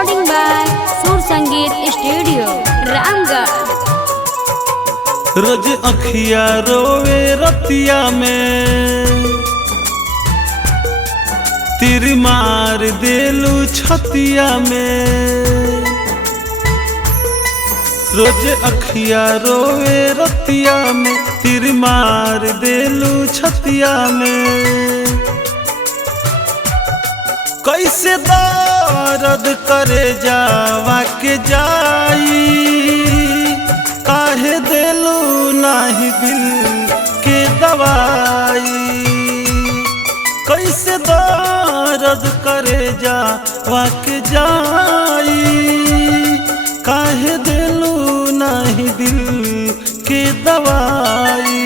recording by Sur Sangeet Studio, Ramgarh। रोज अखिया रोवे रतिया में तीर मार देलू छतिया में। रोज अखिया रोवे रतिया में तीर मार देलू छतिया में। कैसे दर्द करे जावा के जाई, काहे देलू नाही दिल के दवाई। कैसे दर्द करे जावा के जाई, काहे देलू नाही दिल के दवाई।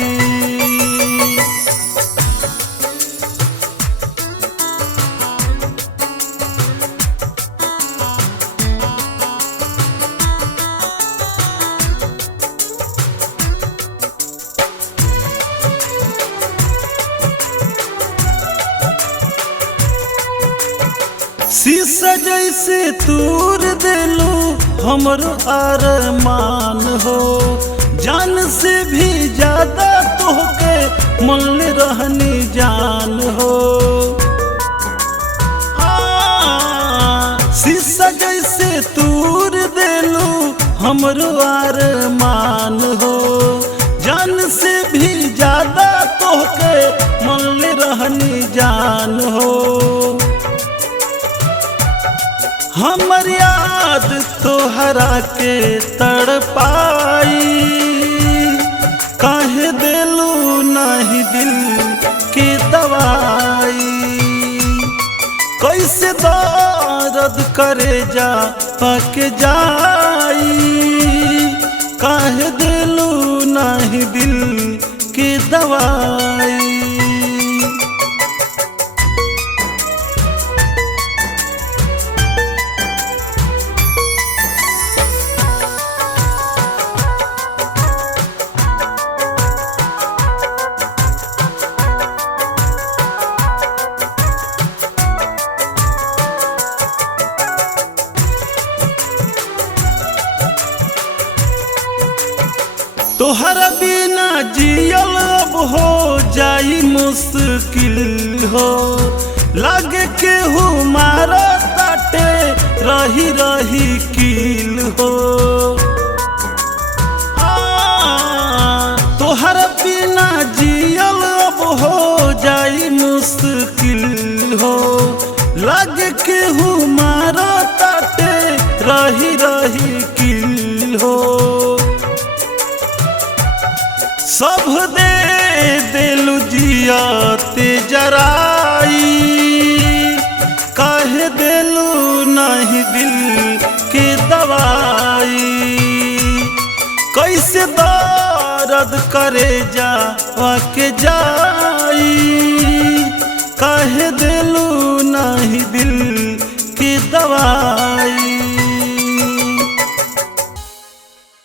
शीशा जैसे तूर देलू हमर अरमान हो, जान से भी ज्यादा तोहके मन रहनी जान हो। शीशा जैसे तूर देलू हमर अरमान हो, जान से भी ज्यादा तोहके मन रहनी जान हो। हमर याद तोहरा के तड़पाई, काहे देलू नाही दिल के दवाई। कैसे दर्द करे जा पक जाई, काहे देलू नाही दिल के दवाई। तोहरा बिना जियल अब हो जाई मुश्किल हो, लागे केहू मारा ताटे रही रही कील हो। तोहरा बिना जियल अब हो जाई मुश्किल हो, लागे केहू मारा ताटे रही रही कील हो। सब दे देलू जियाते जराई, काहे देलू नहीं दिल के दवाई। कैसे दर्द करे जावा के जाई, काहे देलू नहीं दिल के दवाई।